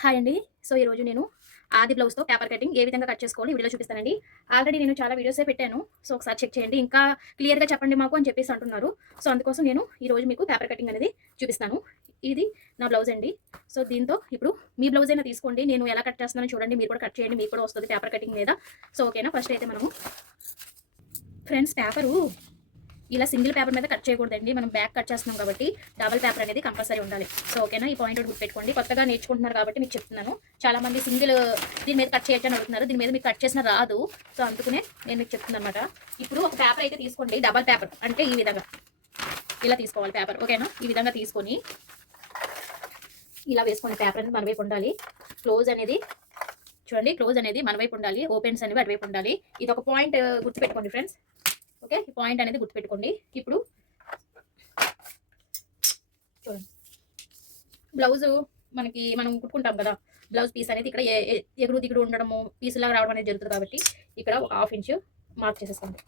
Hi అండి. So, ఈరోజు నేను ఆది బ్లౌజ్‌తో పేపర్ కటింగ్ ఏ విధంగా కట్ చేసుకోవాలో ఈ వీడియోలో చూపిస్తానండి. ఆల్రెడీ నేను చాలా వీడియోసే పెట్టాను. సో, ఒకసారి చెక్ చేయండి. ఇంకా క్లియర్‌గా చెప్పండి మాకు అని చెప్పేసి అంటున్నారు. సో, అందుకోసం నేను ఈరోజు మీకు పేపర్ కటింగ్ అనేది చూపిస్తాను. ఇది నా బ్లౌజ్ అండి. సో, దీంతో ఇప్పుడు మీ బ్లౌజ్ అయినా తీసుకోండి. నేను ఎలా కట్ చేస్తున్నానో చూడండి. మీరు కూడా కట్ చేయండి. మీకు కూడా వస్తది పేపర్ కటింగ్ మీద. సో, ఓకేనా? ఫస్ట్ అయితే మనము ఫ్రెండ్స్ పేపరు ఇలా సింగిల్ పేపర్ మీద కట్ చేయకూడదండి. మనం బ్యాక్ కట్ చేస్తున్నాం కాబట్టి డబుల్ పేపర్ అనేది కంపల్సరీ ఉండాలి. సో ఓకేనా, ఈ పాయింట్ ఒకటి గుర్తుపెట్టుకోండి. కొత్తగా నేర్చుకుంటున్నారు కాబట్టి మీకు చెప్తున్నాను. చాలా మంది సింగిల్ దీని మీద కట్ చేయొచ్చని అడుగుతున్నారు. దీని మీద మీకు కట్ చేసిన రాదు. సో అందుకనే నేను మీకు చెప్తున్నాను అనమాట. ఇప్పుడు ఒక పేపర్ అయితే తీసుకోండి, డబల్ పేపర్ అంటే ఈ విధంగా ఇలా తీసుకోవాలి పేపర్. ఓకేనా, ఈ విధంగా తీసుకొని ఇలా వేసుకోండి. పేపర్ అనేది మన వైపు ఉండాలి. క్లోజ్ అనేది చూడండి, క్లోజ్ అనేది మన వైపు ఉండాలి. ఓపెన్స్ అనేవి అటువైపు ఉండాలి. ఇది ఒక పాయింట్ గుర్తుపెట్టుకోండి ఫ్రెండ్స్. ఓకే, ఈ పాయింట్ అనేది గుర్తుపెట్టుకోండి. ఇప్పుడు చూడండి, బ్లౌజు మనం కుట్టుకుంటాం కదా, బ్లౌజ్ పీస్ అనేది ఇక్కడ ఎగురు దిగుడు ఉండడము, పీసులాగా రావడం అనేది జరుగుతుంది కాబట్టి ఇక్కడ ఒక హాఫ్ ఇంచ్ మార్క్ చేసేసుకోండి.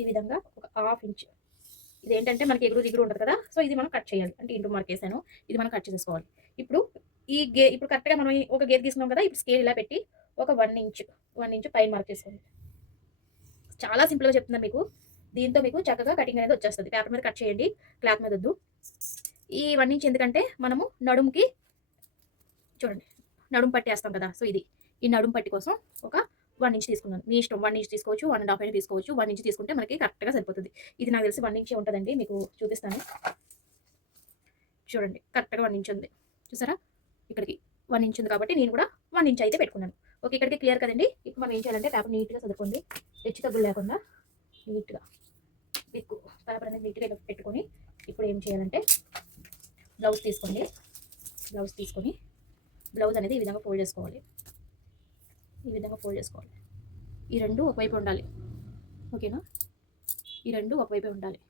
ఈ విధంగా ఒక హాఫ్ ఇంచ్. ఇది ఏంటంటే మనకి ఎగురు దిగుడు ఉంటుంది కదా, సో ఇది మనం కట్ చేయాలి. అంటే ఇంటూ మార్క్ వేసాను, ఇది మనం కట్ చేసేసుకోవాలి. ఇప్పుడు ఇప్పుడు కరెక్ట్గా మనం ఒక గేర్ తీసుకున్నాం కదా, ఇప్పుడు స్కేల్ ఇలా పెట్టి ఒక 1 ఇంచ్ పైన మార్క్ చేసుకోండి. చాలా సింపుల్గా చెప్తున్నాను మీకు. దీంతో మీకు చక్కగా కటింగ్ అనేది వచ్చేస్తుంది. పేపర్ మీద కట్ చేయండి, క్లాత్ మీద వద్దు. ఈ 1 ఇంచ్ ఎందుకంటే మనము నడుముకి చూడండి, నడుము పట్టి వేస్తాం కదా, సో ఇది ఈ నడుము పట్టి కోసం ఒక 1 ఇంచ్ తీసుకున్నాను. మీ ఇష్టం, 1 ఇంచ్ తీసుకోవచ్చు, 1.5 ఇంచ్ తీసుకోవచ్చు. 1 ఇంచ్ తీసుకుంటే మనకి కరెక్ట్గా సరిపోతుంది. ఇది నాకు తెలిసి 1 ఇంచే ఉంటుందండి. మీకు చూపిస్తాను చూడండి, కరెక్ట్గా 1 ఇంచ్ ఉంది. చూసారా, ఇక్కడికి 1 ఇంచ్ ఉంది కాబట్టి నేను కూడా 1 ఇంచ్ అయితే పెట్టుకున్నాను. ఓకే, ఇక్కడికి క్లియర్ కదండి. ఇప్పుడు మనం ఏం చేయాలంటే పేపర్ నీట్గా చదువుకోండి, హెచ్చు తగ్గులు లేకుండా నీట్గా మీకు పేపర్ అనేది నీట్గా ఇలా పెట్టుకొని ఇప్పుడు ఏం చేయాలంటే బ్లౌజ్ తీసుకోండి. బ్లౌజ్ అనేది ఈ విధంగా ఫోల్డ్ చేసుకోవాలి. ఈ విధంగా ఫోల్డ్ చేసుకోవాలి. ఈ రెండు ఒకవైపు ఉండాలి. ఓకేనా, ఈ రెండు ఒకవైపే ఉండాలి.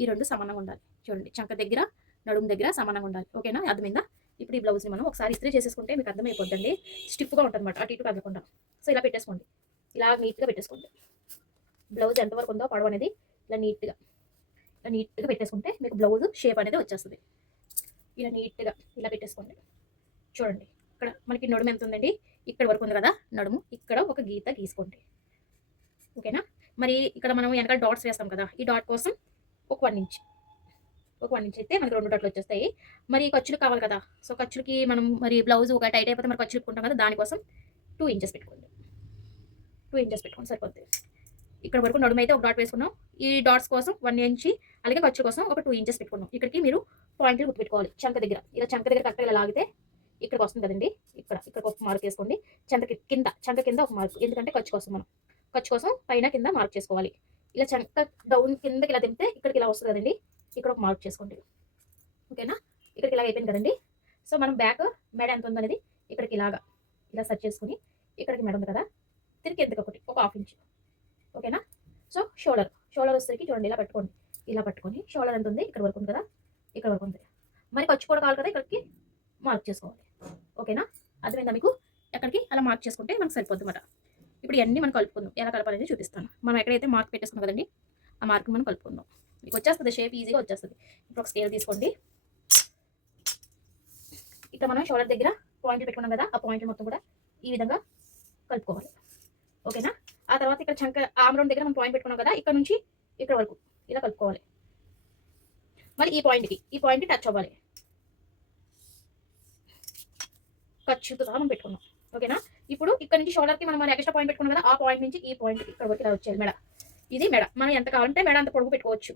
ఈ రెండు సమానంగా ఉండాలి. చూడండి, చంక దగ్గర నడుము దగ్గర సమానంగా ఉండాలి. ఓకేనా, అర్థమైందా? ఇప్పుడు ఈ బ్లౌజ్ని మనం ఒకసారి ఇస్త్రీ చేసేసుకుంటే మీకు అర్థమైపోద్దండి. స్టిఫ్గా ఉంటుంది అనమాట, అటు ఇటు కదలకుండా. సో ఇలా పెట్టేసుకోండి, ఇలా నీట్గా పెట్టేసుకోండి. బ్లౌజ్ ఎంతవరకు ఉందో పొడవు అనేది ఇలా నీట్గా పెట్టేసుకుంటే మీకు బ్లౌజ్ షేప్ అనేది వచ్చేస్తుంది. ఇలా నీట్గా ఇలా పెట్టేసుకోండి. చూడండి, ఇక్కడ మనకి నడుము ఎంత ఉందండి, ఇక్కడ వరకు ఉంది కదా నడుము, ఇక్కడ ఒక గీత గీసుకోండి. ఓకేనా, మరి ఇక్కడ మనం వెనకాల డాట్స్ వేస్తాం కదా, ఈ డాట్ కోసం ఒక 1 ఇంచ్ అయితే మనకి 2 డాట్లు వచ్చేస్తాయి. మరి ఖర్చులు కావాలి కదా, సో ఖర్చులకి మనం మరి బ్లౌజ్ ఒక టైట్ అయిపోతే మరి ఖర్చులు పెట్టుకుంటాం కదా, దానికోసం 2 ఇంచెస్ పెట్టుకోండి. సరిపోతుంది. ఇక్కడ వరకు నడుము అయితే ఒక డాట్ వేసుకున్నాం. ఈ డాట్స్ కోసం 1 ఇంచ్, అలాగే ఖర్చు కోసం ఒక 2 ఇంచెస్ పెట్టుకున్నాం. ఇక్కడికి మీరు పాయింట్లు గుర్తుపెట్టుకోవాలి. చంక దగ్గర కరెక్ట్గా ఇలా లాగితే ఇక్కడికి వస్తుంది కదండి, ఇక్కడ ఒక మార్క్ వేసుకోండి. చంక కింద ఒక మార్క్, ఎందుకంటే ఖర్చు కోసం పైన కింద మార్క్ చేసుకోవాలి. ఇలా చంక డౌన్ కిందకి ఇలా తింటే ఇక్కడికి ఇలా వస్తుంది కదండి, ఇక్కడ ఒక మార్క్ చేసుకోండి. ఓకేనా, ఇక్కడికి ఇలా అయిపోయింది కదండి. సో మనం బ్యాక్ మెడ ఎంత ఉందనేది ఇక్కడికి ఇలా సెట్ చేసుకుని, ఇక్కడికి మెడ ఉంది కదా, తిరిగి ఎందుకు ఒక హాఫ్ ఇంచ్. ఓకేనా, సో షోల్డర్ వచ్చేసరికి చూడండి, ఇలా పట్టుకొని షోల్డర్ ఎంత ఉంది, ఇక్కడ వరకు ఉంది కదా, ఇక్కడ వరకు ఉంది. మరి ఖర్చు కూడా కావాలి కదా, ఇక్కడికి మార్క్ చేసుకోవాలి. ఓకేనా, అర్థమైందా మీకు? ఎక్కడికి అలా మార్క్ చేసుకుంటే మనకు సరిపోద్ది అన్నమాట. ఇప్పుడు ఇవన్నీ మనం కలుపుకుందాం, ఎలా కలపాలని చూపిస్తాను. మనం ఎక్కడైతే మార్క్ పెట్టేసుకున్నాం కదండి, ఆ మార్క్ మనం కలుపుకుందాం. మీకు వచ్చేస్తుంది, షేప్ ఈజీగా వచ్చేస్తుంది. ఇప్పుడు ఒక స్కేల్ తీసుకోండి. ఇక్కడ మనం షోల్డర్ దగ్గర పాయింట్లు పెట్టుకున్నాం కదా, ఆ పాయింట్ మొత్తం కూడా ఈ విధంగా కలుపుకోవాలి. ఓకేనా, ఆ తర్వాత ఇక్కడ చంక ఆమ్ రౌండ్ దగ్గర మనం పాయింట్ పెట్టుకున్నాం కదా, ఇక్కడ నుంచి ఇక్కడ వరకు ఇలా కలుపుకోవాలి. మళ్ళీ ఈ పాయింట్ టచ్ అవ్వాలి. ఖర్చుతో సహా మనం పెట్టుకున్నాం. ఓకేనా, ఇప్పుడు ఇక్కడ నుంచి షోల్డర్కి మనం ఎక్స్ట్రా పాయింట్ పెట్టుకున్నాం కదా, ఆ పాయింట్ నుంచి ఈ పాయింట్కి ఇక్కడ వరకు ఇలా వచ్చేయాలి. మెడ, ఇది మెడ. మనం ఎంత కావాలంటే మెడ అంత పొడుగు పెట్టుకోవచ్చు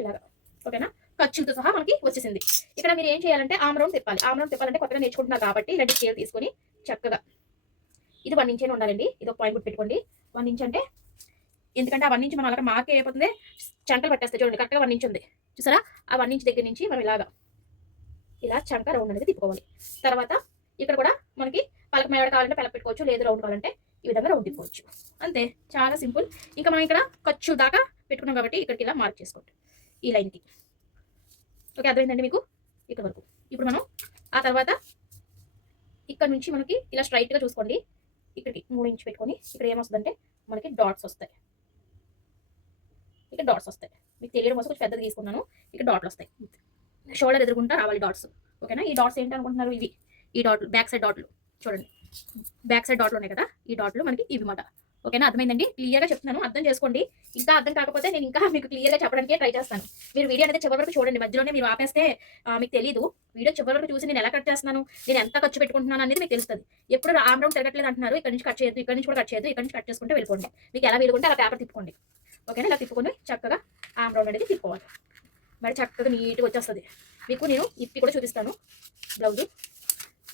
ఇలాగా. ఓకేనా, ఖర్చులతో సహా మనకి వచ్చేసింది. ఇక్కడ మీరు ఏం చేయాలంటే ఆమ్ రౌండ్ తిప్పాలంటే కొత్తగా నేర్చుకుంటున్నారు కాబట్టి ఇలాంటి స్కేల్ తీసుకొని చక్కగా ఇది 1 ఇంచ్ ఉండాలండి. ఇది ఒక పాయింట్ గుర్తు పెట్టుకోండి. 1 ఇంచ్ అంటే ఎందుకంటే ఆ 1 ఇంచ్ మనం అలా మార్క్ అయిపోతుంది, చంకలు పట్టేస్తాయి. చూడండి, కరెక్ట్గా 1 ఇంచ్ ఉంది చూసారా, ఆ 1 ఇంచ్ దగ్గర నుంచి మనం ఇలా చంక రౌండ్ అనేది తిప్పుకోవాలి. తర్వాత ఇక్కడ కూడా మనకి పలక మేడ కావాలంటే పలక పెట్టుకోవచ్చు, లేదు రౌండ్ కావాలంటే ఈ విధంగా రౌండ్ తిప్పుకోవచ్చు. అంతే, చాలా సింపుల్. ఇంకా మనం ఇక్కడ ఖర్చు దాకా పెట్టుకున్నాం కాబట్టి ఇక్కడికి ఇలా మార్క్ చేసుకోండి, ఈ లైన్కి. ఓకే, అర్థమైందండి మీకు ఇక్కడ వరకు. ఇప్పుడు మనం ఆ తర్వాత ఇక్కడ నుంచి మనకి ఇలా స్ట్రైట్గా చూసుకోండి, ఇక్కడికి 3 ఇంచ్ పెట్టుకొని ఇక్కడ ఏమొస్తుందంటే మనకి డాట్స్ వస్తాయి. మీకు తెలియడం కోసం కొంచెం పెద్దది తీసుకున్నాను, ఇక్కడ డాట్లు వస్తాయి. షోల్డర్ ఎదురుకుంటా రావాలి డాట్స్. ఓకేనా? ఈ డాట్స్ ఏంటి అనుకుంటున్నారు? ఇవి ఈ డాట్లు, బ్యాక్ సైడ్ డాట్లు చూడండి. బ్యాక్ సైడ్ డాట్లు ఉన్నాయి కదా, ఈ డాట్లు మనకి ఇవి మాట. ఓకేనా? అర్థమైందండి? క్లియర్గా చెప్తున్నాను, అర్థం చేసుకోండి. ఇంకా అర్థం కాకపోతే నేను ఇంకా మీకు క్లియర్గా చెప్పడానికే ట్రై చేస్తాను. మీరు వీడియో అనేది చివరి వరకు చూడండి. మధ్యలోనే మీరు ఆపేస్తే మీకు తెలియదు. వీడియో చివరి వరకు చూసి నేను ఎలా కట్ చేస్తున్నాను, నేను ఎంత ఖర్చు పెట్టుకుంటున్నాను అనేది మీకు తెలుస్తుంది. ఎప్పుడు ఆమ్ రౌండ్ తిరగట్లేదు అంటున్నారు, ఇక్కడ నుంచి కట్ చేయొద్దు, ఇక్కడ నుంచి కూడా కట్ చేయొద్దు, ఇక్కడ నుంచి కట్ చేసుకుంటే వెళ్ళిపోండి. మీకు ఎలా వీలుకుంటే అలా పేపర్ తిప్పుకోండి. ఓకేనా? ఇలా తిప్పుకొని చక్కగా ఆమ్ రౌండ్ అనేది తిప్పుకోవాలి. మరి చక్కగా నీట్గా వచ్చేస్తుంది. మీకు నేను ఇప్పి కూడా చూపిస్తాను. బ్లౌజు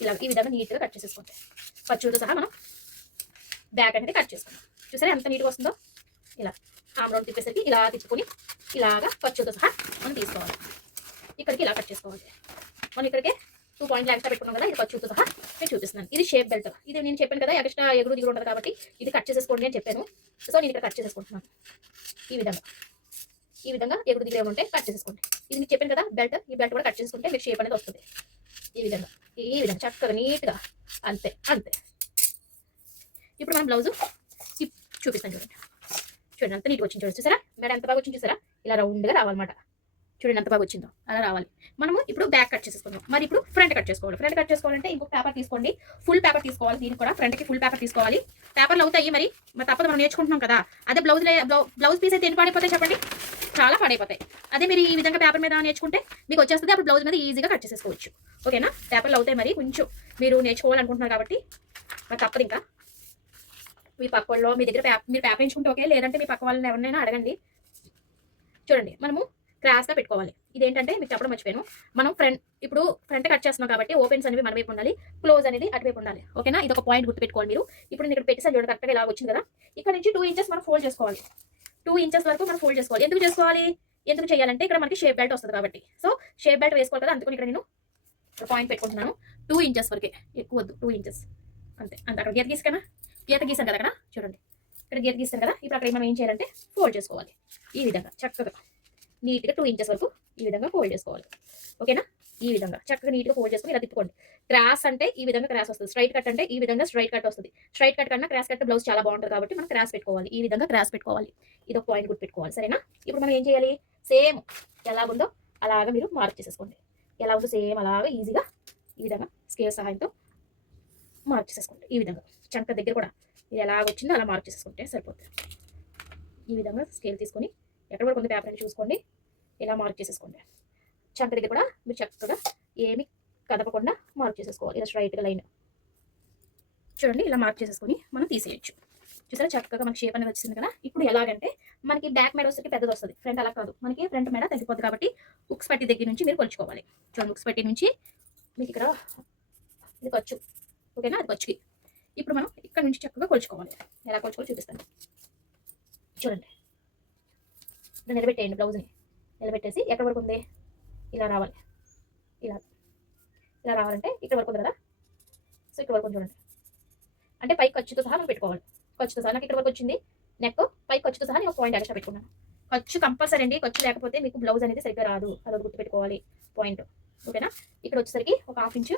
ఇలా ఈ విధంగా నీట్గా కట్ చేసేసుకోండి. ఖర్చుతో సహా మనం బ్యాక్ అనేది కట్ చేసుకుందాం. చూసారా ఎంత నీట్గా వస్తుందో? ఇలా ఆమ్ రౌండ్ తిప్పేసరికి ఇలా తిప్పుకొని ఇలాగా ఖర్చుతో సహా మనం తీసుకోవాలి. ఇక్కడికి ఇలా కట్ చేసుకోవాలి. మనం ఇక్కడికే 2 పాయింట్లు ఎక్స్ట్రా పెట్టుకున్నాం కదా, ఇది ఖర్చుతో సహా నేను చూపిస్తున్నాను. ఇది షేప్ బెల్ట్. ఇది నేను చెప్పాను కదా, ఎక్స్ట్రా ఎగురు దిగురు ఉంటుంది కాబట్టి ఇది కట్ చేసేసుకోండి అని చెప్పాను. సో నేను ఇక్కడ కట్ చేసేసుకుంటున్నాను. ఈ విధంగా ఎగురు దిగురు ఉంటే కట్ చేసేసుకోండి. ఇది మీకు చెప్పాను కదా బెల్ట్, ఈ బెల్ట్ కూడా కట్ చేసుకుంటే మీకు షేప్ అనేది వస్తుంది. ఈ విధంగా చక్కగా నీట్గా. అంతే. ఇప్పుడు మనం బ్లౌజు చూపిస్తాను. చూడండి ఎంత నీట్గా వచ్చింది. చూడండి, చూసారా మేడం ఎంత బాగా వచ్చింది? చూసారా? ఇలా రౌండ్గా రావాలన్నమాట. చూడండి ఎంత బాగా వచ్చిందో, అలా రావాలి. మనము ఇప్పుడు బ్యాక్ కట్ చేసేసుకుందాం. మరి ఇప్పుడు ఫ్రంట్ కట్ చేసుకోవాలి. ఫ్రంట్ కట్ చేసుకోవాలంటే ఇంకొక పేపర్ తీసుకోండి. ఫుల్ పేపర్ తీసుకోవాలి. దీనికి కూడా ఫ్రంట్కి ఫుల్ పేపర్ తీసుకోవాలి. పేపర్లు అవుతాయి మరి తప్పదు, మనం నేర్చుకుంటున్నాం కదా. అదే బ్లౌజ్ పీస్ అయితే ఎన్ని పాడైపోతాయి చెప్పండి? చాలా పాడైపోతాయి. అదే మీరు ఈ విధంగా పేపర్ మీద నేర్చుకుంటే మీకు వచ్చేస్తుంది. అప్పుడు బ్లౌజ్ మీద ఈజీగా కట్ చేసేసుకోవచ్చు. ఓకేనా? పేపర్లు అవుతాయి మరి కొంచెం మీరు నేర్చుకోవాలనుకుంటున్నారు కాబట్టి మరి తప్పదు. ఇంకా మీ పక్క వాళ్ళు మీ దగ్గర మీరు పేపర్ ఎంచుకుంటే ఓకే, లేదంటే మీ పక్క వాళ్ళని ఎవరినైనా అడగండి. చూడండి మనము క్రాస్గా పెట్టుకోవాలి. ఇదేంటంటే మీకు చెప్పడం మర్చిపోయాను, మనం ఇప్పుడు ఫ్రంట్ కట్ చేస్తున్నాం కాబట్టి ఓపెన్స్ అనేవి మన వైపు ఉండాలి, క్లోజ్ అనేది అటువైపు ఉండాలి. ఓకేనా? ఇది ఒక పాయింట్ గుర్తుపెట్టుకోవాలి మీరు. ఇప్పుడు నేను ఇక్కడ పెట్టేసాను చూడండి, కరెక్ట్గా ఇలా వచ్చింది కదా. ఇక్కడ నుంచి 2 ఇంచెస్ మనం ఫోల్డ్ చేసుకోవాలి. 2 ఇంచెస్ వరకు మనం ఫోల్డ్ చేసుకోవాలి. ఎందుకు చేయాలంటే ఇక్కడ మనకి షేప్ బెల్ట్ వస్తుంది కాబట్టి. సో షేప్ బెల్ట్ వేసుకోవాలి కదా, అందుకని ఇక్కడ నేను పాయింట్ పెట్టుకుంటున్నాను. 2 ఇంచెస్ వరకే, ఎక్కువ వద్దు. 2 ఇంచెస్ అంతే. అక్కడ గీత గీసాను కదా అక్కడ. చూడండి ఇక్కడ గీత గీస్తాను కదా. ఇప్పుడు అక్కడ మనం ఏం చేయాలంటే ఫోల్డ్ చేసుకోవాలి. ఈ విధంగా చక్కగా నీట్గా 2 ఇంచెస్ వరకు ఈ విధంగా ఫోల్డ్ చేసుకోవాలి. ఓకేనా? ఈ విధంగా చక్కగా నీట్గా ఫోల్డ్ చేసుకుని ఇలా తిప్పుకోండి. క్రాస్ అంటే ఈ విధంగా క్రాస్ వస్తుంది. స్ట్రైట్ కట్ అంటే ఈ విధంగా స్ట్రైట్ కట్ వస్తుంది. స్ట్రైట్ కట్ కన్నా క్రాస్ కట్ బ్లౌజ్ చాలా బాగుంటుంది కాబట్టి మనం క్రాస్ పెట్టుకోవాలి. ఈ విధంగా క్రాస్ పెట్టుకోవాలి. ఇది ఒక పాయింట్ గుర్తు పెట్టుకోవాలి. సరేనా? ఇప్పుడు మనం ఏం చేయాలి? సేమ్ ఎలాగుందో అలాగా మీరు మార్క్ చేసేసుకోండి. ఎలా ఉందో సేమ్ అలాగా ఈజీగా ఈ విధంగా స్కేల్ సహాయంతో మార్క్ చేసేసుకోండి. ఈ విధంగా చంక దగ్గర కూడా ఇది ఎలా వచ్చిందో అలా మార్క్ చేసేసుకుంటే సరిపోతుంది. ఈ విధంగా స్కేల్ తీసుకొని ఎక్కడ కూడా కొంత పేపర్ అని చూసుకోండి, ఇలా మార్క్ చేసేసుకోండి. చంక దగ్గర కూడా మీరు చక్కగా ఏమి కదపకుండా మార్క్ చేసేసుకోవాలి. ఇలా స్ట్రైట్గా లైన్ చూడండి, ఇలా మార్క్ చేసేసుకొని మనం తీసేయచ్చు. చూసారా చక్కగా మనకి షేప్ అనేది వచ్చింది కదా. ఇప్పుడు ఎలాగంటే మనకి బ్యాక్ మెడ వస్తే పెద్దది వస్తుంది, ఫ్రంట్ అలా కాదు. మనకి ఫ్రంట్ మెడ తగ్గిపోతుంది కాబట్టి ఉక్స్ పట్టి దగ్గర నుంచి మీరు కొలుచుకోవాలి. చూడండి ఉక్స్ పట్టి నుంచి మీకు ఇక్కడ ఇది ఖర్చు. ఓకేనా? అది ఖర్చుకి. ఇప్పుడు మనం ఇక్కడ నుంచి చక్కగా కొలుచుకోవాలి. ఎలా కొలుచుకోవాలో చూపిస్తాను. చూడండి నిలబెట్టేయండి. బ్లౌజ్ని నిలబెట్టేసి ఎక్కడ వరకు ఉంది ఇలా రావాలి. ఇలా రావాలంటే ఇక్కడ వరకు ఉంది కదా. సో ఇక్కడ వరకు చూడండి, అంటే పైకి ఖర్చుతో సహా మనం పెట్టుకోవాలి. ఖర్చుతో సహా నాకు ఇక్కడ వరకు వచ్చింది నెక్, పైకి ఖర్చుతో సహా నేను ఒక పాయింట్ ఎక్స్ట్రా పెట్టుకున్నాను. ఖర్చు కంపల్సరీ అండి. ఖర్చు లేకపోతే మీకు బ్లౌజ్ అనేది సరిగ్గా రాదు. అదొక గుర్తుపెట్టుకోవాలి పాయింట్. ఓకేనా? ఇక్కడ వచ్చేసరికి ఒక 1/2 ఇంచు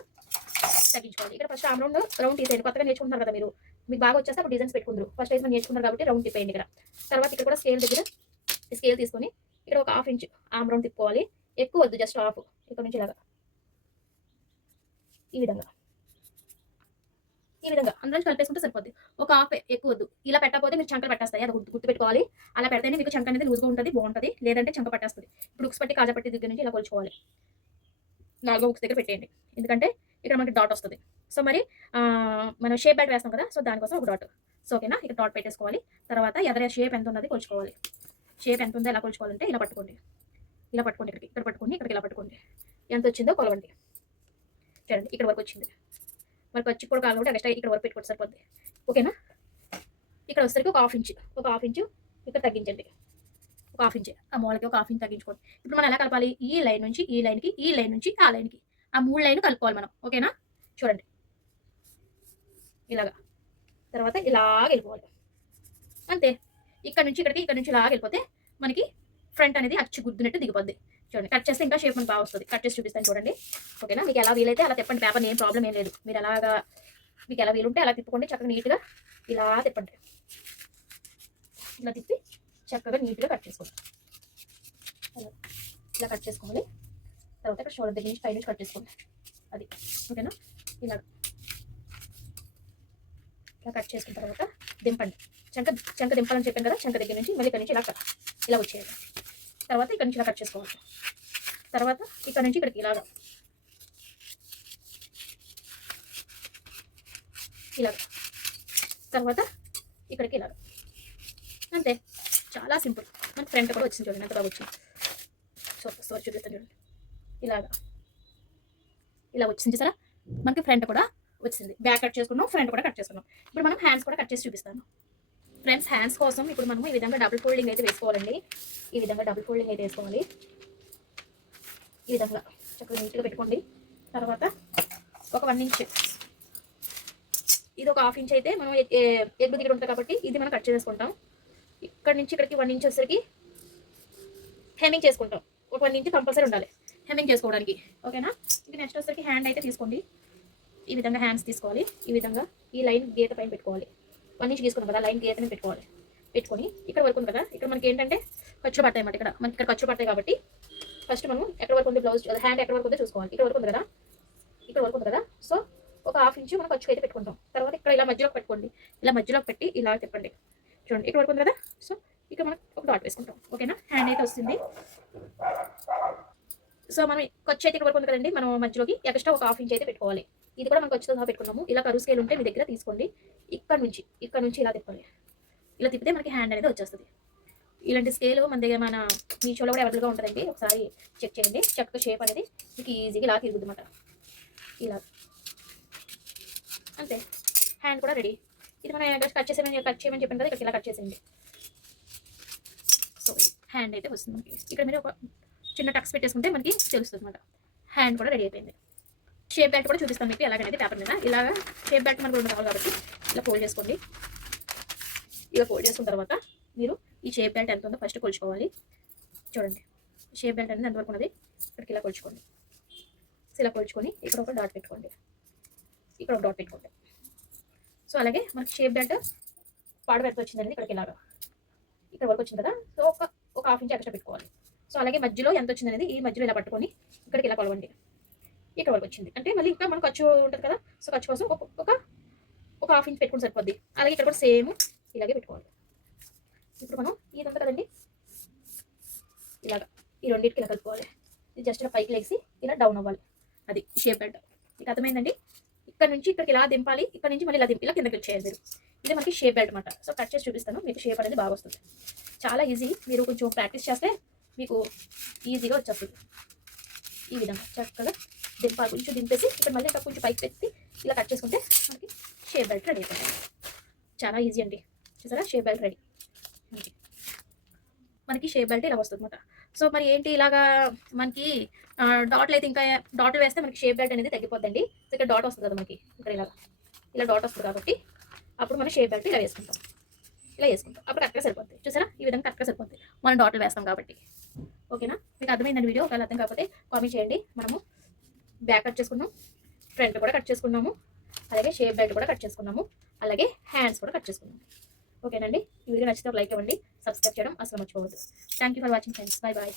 తగ్గించుకోవాలి. ఇక్కడ ఫస్ట్ ఆమ్ రౌండ్ తీసేయండి. కొత్తగా నేర్చుకుంటున్నారు కదా మీరు, మీకు బాగా వచ్చేస్తే అప్పుడు డిజైన్స్ పెట్టుకుందరు. ఫస్ట్ అయితే మనం నేర్చుకున్నారు కాబట్టి రౌండ్ తిప్పేయండి ఇక్కడ. తర్వాత ఇక్కడ కూడా స్కేల్ దగ్గర స్కేల్ తీసుకొని ఇక్కడ ఒక 1/2 ఇంచు ఆమ్ రౌండ్ తిప్పుకోవాలి. ఎక్కువ వద్దు, జస్ట్ హాఫ్. ఇక్కడ నుంచి ఇలాగా ఈ విధంగా అందరం కలిపేసుకుంటే సరిపోద్ది. ఒక హాఫ్, ఎక్కువ వద్దు. ఇలా పెట్టకపోతే మీరు చంకలు పట్టేస్తాయి. అది గుర్తుపెట్టుకోవాలి. అలా పెడితేనే మీకు చంక అనేది లూజ్గా ఉంటుంది, బాగుంటుంది. లేదంటే చంక పట్టేస్తుంది. ఇప్పుడు ఉక్స్ పట్టి కాజా పట్టి దగ్గర నుంచి ఇలా కొలుచుకోవాలి. 4వ ఉక్స్ దగ్గర పెట్టేయండి, ఎందుకంటే ఇక్కడ మనకి డాట్ వస్తుంది. సో మరి మనం షేప్ బెల్ట్ వేస్తాం కదా, సో దానికోసం ఒక డాట్. సో ఓకేనా? ఇక్కడ డాట్ పెట్టేసుకోవాలి. తర్వాత ఎదర షేప్ ఎంత ఉన్నది కొలుచుకోవాలి. షేప్ ఎంత ఉందో ఎలా కొలుచుకోవాలంటే ఇలా పట్టుకోండి. ఇక్కడ పట్టుకోండి, ఇక్కడికి ఇలా పట్టుకోండి. ఎంత వచ్చిందో కొలవండి. చూడండి ఇక్కడ వరకు వచ్చింది. మరి ఖర్చు కూడా కావాలంటే ఎక్స్ట్రా ఇక్కడ వరకు పెట్టుకోండి, సరిపోద్ది. ఓకేనా? ఇక్కడ వచ్చేసరికి ఒక 1/2 ఇంచు ఇక్కడ తగ్గించండి. ఒక 1/2 ఇంచ్ ఆ మూలకి ఒక 1/2 ఇంచ్ తగ్గించుకోండి. ఇప్పుడు మనం ఎలా కలపాలి? ఈ లైన్ నుంచి ఈ లైన్కి, ఈ లైన్ నుంచి ఆ లైన్కి, ఆ 3 లైన్ కలుపుకోవాలి మనం. ఓకేనా? చూడండి ఇలాగా. తర్వాత ఇలాగ వెళ్ళిపోవాలి. అంతే. ఇక్కడ నుంచి ఇక్కడికి, ఇక్కడ నుంచి ఇలాగ వెళ్ళిపోతే మనకి ఫ్రంట్ అనేది అచ్చు గుద్దినట్టు దిగిపోద్ది. చూడండి కట్ చేస్తే ఇంకా షేప్ మనకు బాగా వస్తుంది. కట్ చేసి చూపిస్తాను చూడండి. ఓకేనా? మీకు ఎలా వీలైతే అలా తిప్పండి. పేపర్ ఏం ప్రాబ్లం ఏం లేదు. మీరు అలాగా మీకు ఎలా వీలుంటే అలా తిప్పుకోండి. చక్కగా నీట్గా ఇలా తిప్పండి. ఇలా తిప్పి చక్కగా నీట్గా కట్ చేసుకోండి. ఇలా కట్ చేసుకోవాలి. తర్వాత ఇక్కడ షోల్డర్ దగ్గర నుంచి పై నుంచి కట్ చేసుకోండి. అది ఓకేనా. ఇలా ఇలా కట్ చేసుకున్న తర్వాత దింపండి. చంక దింపాలని చెప్పాను కదా, చంక దగ్గర నుంచి మళ్ళీ ఇక్కడ నుంచి ఇలా వచ్చేయాలి. తర్వాత ఇక్కడ నుంచి ఇలా కట్ చేసుకోవాలి. తర్వాత ఇక్కడ నుంచి ఇక్కడికి ఇలాగా తర్వాత ఇక్కడికి ఇలాగా, అంతే. చాలా సింపుల్. మనకి ఫ్రంట్ కూడా వచ్చింది చూడండి, ఎంత బాగా వచ్చింది. సో చూపిస్తాను చూడండి, ఇలా వచ్చింది సరే. మనకి ఫ్రంట్ కూడా వచ్చింది. బ్యాక్ కట్ చేసుకున్నాం, ఫ్రంట్ కూడా కట్ చేసుకున్నాం. ఇప్పుడు మనం హ్యాండ్స్ కూడా కట్ చేసి చూపిస్తాను ఫ్రెండ్స్. హ్యాండ్స్ కోసం ఇప్పుడు మనం ఈ విధంగా డబుల్ ఫోల్డింగ్ అయితే వేసుకోవాలండి. ఈ విధంగా డబుల్ ఫోల్డింగ్ అయితే వేసుకోవాలి. ఈ విధంగా చక్కగా నీట్గా పెట్టుకోండి. తర్వాత ఒక 1 ఇంచ్, ఇది ఒక 1/2 ఇంచ్ అయితే మనం ఎగ్గు దగ్గర ఉంటుంది కాబట్టి ఇది మనం కట్ చేసుకుంటాం. ఇక్కడ నుంచి ఇక్కడికి 1 ఇంచ్ వచ్చేసరికి హెమ్మింగ్ చేసుకుంటాం. ఒక 1 ఇంచ్ కంపల్సరీ ఉండాలి హెమ్మింగ్ చేసుకోవడానికి, ఓకేనా. ఇది నెక్స్ట్ వచ్చేసరికి హ్యాండ్ అయితే తీసుకోండి. ఈ విధంగా హ్యాండ్స్ తీసుకోవాలి. ఈ విధంగా ఈ లైన్ గీత పైన పెట్టుకోవాలి. 1 ఇంచ్ తీసుకున్నాం కదా, లైన్ గీతని పెట్టుకోవాలి. పెట్టుకొని ఇక్కడ వరకు ఉంది కదా, ఇక్కడ మనకి ఏంటంటే ఖర్చులు పడతాయి అన్నమాట. మనకి ఇక్కడ ఖర్చులు పడతాయి కాబట్టి ఫస్ట్ మనం ఎక్కడ వరకు ఉంది బ్లౌజ్, హ్యాండ్ ఎక్కడ వరకు ఉందో చూసుకోవాలి. ఇక్కడ వరకు ఉంది కదా, ఇక్కడ వరకు ఉంది కదా. సో ఒక 1/2 ఇంచ్ మనం ఖర్చుకి అయితే పెట్టుకుంటాం. తర్వాత ఇక్కడ ఇలా మధ్యలోకి పెట్టుకోండి. ఇలా మధ్యలోకి పెట్టి ఇలా తిప్పండి. చూడండి ఇక్కడ వరకు ఉంది కదా. సో ఇక్కడ మనం ఒక డాట్ వేసుకుంటాం, ఓకేనా. హ్యాండ్ అయితే వస్తుంది. సో మనం ఖర్చు అయితే ఇక్కడ వరకు ఉంది కదండి, మనం మధ్యలోకి ఎక్స్ట్రా ఒక 1/2 ఇంచ్ అయితే పెట్టుకోవాలి. ఇది కూడా మనం ఖర్చుతో సహా పెట్టుకున్నాము. ఇలా కరువు స్కేల్ ఉంటే మీ దగ్గర తీసుకోండి. ఇక్కడ నుంచి ఇలా తిప్పాలి. ఇలా తిప్పితే మనకి హ్యాండ్ అనేది వచ్చేస్తుంది. ఇలాంటి స్కేల్ మన దగ్గర మన మీషోలో కూడా అవైలబుల్గా ఉంటుందండి. ఒకసారి చెక్ చేయండి. చక్కగా షేప్ అనేది మీకు ఈజీగా ఇలా తిరుగుద్ది అన్నమాట. ఇలా అంతే. హ్యాండ్ కూడా రెడీ. ఇది మనం కట్ చేయమని చెప్పాను కదా, ఇక్కడ ఇలా కట్ చేసేయండి. సో హ్యాండ్ అయితే వస్తుంది మనకి. ఇక్కడ మీరు ఒక చిన్న టక్స్ పెట్టేసుకుంటే మనకి తెలుస్తుంది అన్నమాట. హ్యాండ్ కూడా రెడీ అయిపోయింది. షేప్ బెల్ట్ కూడా చూపిస్తాను మీకు ఎలాగైతే పేపర్ మీద. ఇలాగా షేప్ బెల్ట్ మనకు 2 కావాలి కాబట్టి ఇలా ఫోల్డ్ చేసుకోండి. ఇలా ఫోల్డ్ చేసుకున్న తర్వాత మీరు ఈ షేప్ బెల్ట్ ఎంత ఉందో ఫస్ట్ కొలుచుకోవాలి. చూడండి షేప్ బెల్ట్ అనేది ఎంతవరకు ఉన్నది, ఇక్కడికి ఇలా కొలుచుకోండి. ఇలా కొలుచుకొని ఇక్కడ ఒక డాట్ పెట్టుకోండి, ఇక్కడ ఒక డాట్ పెట్టుకోండి. సో అలాగే మనకి షేప్ బెల్ట్ పాడు ఎంత వచ్చిందండి, ఇక్కడికి ఇలాగా ఇక్కడ వరకు వచ్చింది కదా. సో ఒక 1/2 ఇంచ్ ఎక్స్ట్రా పెట్టుకోవాలి. సో అలాగే మధ్యలో ఎంత వచ్చిందనేది ఈ మధ్యలో ఇలా పట్టుకొని ఇక్కడికి ఇలా కొలవండి. ఇక్కడ వరకు వచ్చింది అంటే మళ్ళీ ఇంకా మనకు ఖర్చు ఉంటుంది కదా. సో ఖర్చు కోసం ఒక 1/2 ఇంచ్ పెట్టుకుని సరిపోద్ది. అలాగే ఇక్కడ కూడా సేమ్ ఇలాగే పెట్టుకోవాలి. ఇప్పుడు మనం ఇదంతా కదండి, ఇలాగా ఈ రెండింటికి ఇలా కలుపుకోవాలి. ఇది జస్ట్ ఇలా పైకి లేసి ఇలా డౌన్ అవ్వాలి. అది షేప్ బెల్ట్. మీకు అర్థమైందండి. ఇక్కడ నుంచి ఇక్కడికి ఇలా దింపాలి, ఇక్కడ నుంచి మళ్ళీ ఇలా ఇలా కిందకి వచ్చేయాలి మీరు. ఇది మనకి షేప్ బెల్ట్ అనమాట. సో కట్ చేసి చూపిస్తాను, మీకు షేప్ అనేది బాగా వస్తుంది. చాలా ఈజీ. మీరు కొంచెం ప్రాక్టీస్ చేస్తే మీకు ఈజీగా వచ్చేస్తుంది. ఈ విధంగా చక్కగా దింపాలి. కొంచెం దింపేసి ఇక్కడ మళ్ళీ ఇంకా కొంచెం పైకి పెట్టి ఇలా కట్ చేసుకుంటే మనకి షేప్ బెల్ట్ రెడీ అయిపోతుంది. చాలా ఈజీ అండి. చూసారా షేప్ బెల్ట్ రెడీ. మనకి షేప్ బెల్ట్ ఇలా వస్తుంది అనమాట. సో మరి ఏంటి ఇలాగా మనకి డాట్లు అయితే ఇంకా డాట్లు వేస్తే మనకి షేప్ బెల్ట్ అనేది తగ్గిపోద్దండి. సో ఇక్కడ డాట్ వస్తుంది కదా మనకి, ఇక్కడ ఇలా డాట్ వస్తుంది కాబట్టి అప్పుడు మనం షేప్ బెల్ట్ ఇలా వేసుకుంటాం. అప్పుడు కరెక్ట్గా సరిపోద్ది. చూసారా ఈ విధంగా కరెక్ట్గా సరిపోద్ది మనం డాట్లు వేస్తాం కాబట్టి, ఓకేనా. మీకు అర్థమైందండి వీడియో. ఒకవేళ అర్థం కాకపోతే కామెంట్ చేయండి. మనము బ్యాక్ కట్ చేసుకున్నాం, ఫ్రంట్ కూడా కట్ చేసుకున్నాము, అలాగే షేప్ బెల్ట్ కూడా కట్ చేసుకున్నాము, అలాగే హ్యాండ్స్ కూడా కట్ చేసుకున్నాము, ఓకేనండి. ఈ వీడియో నచ్చితే లైక్ ఇవ్వండి, సబ్స్క్రైబ్ చేయడం అసలు మర్చిపోవద్దు. Thank you for watching friends. Bye bye.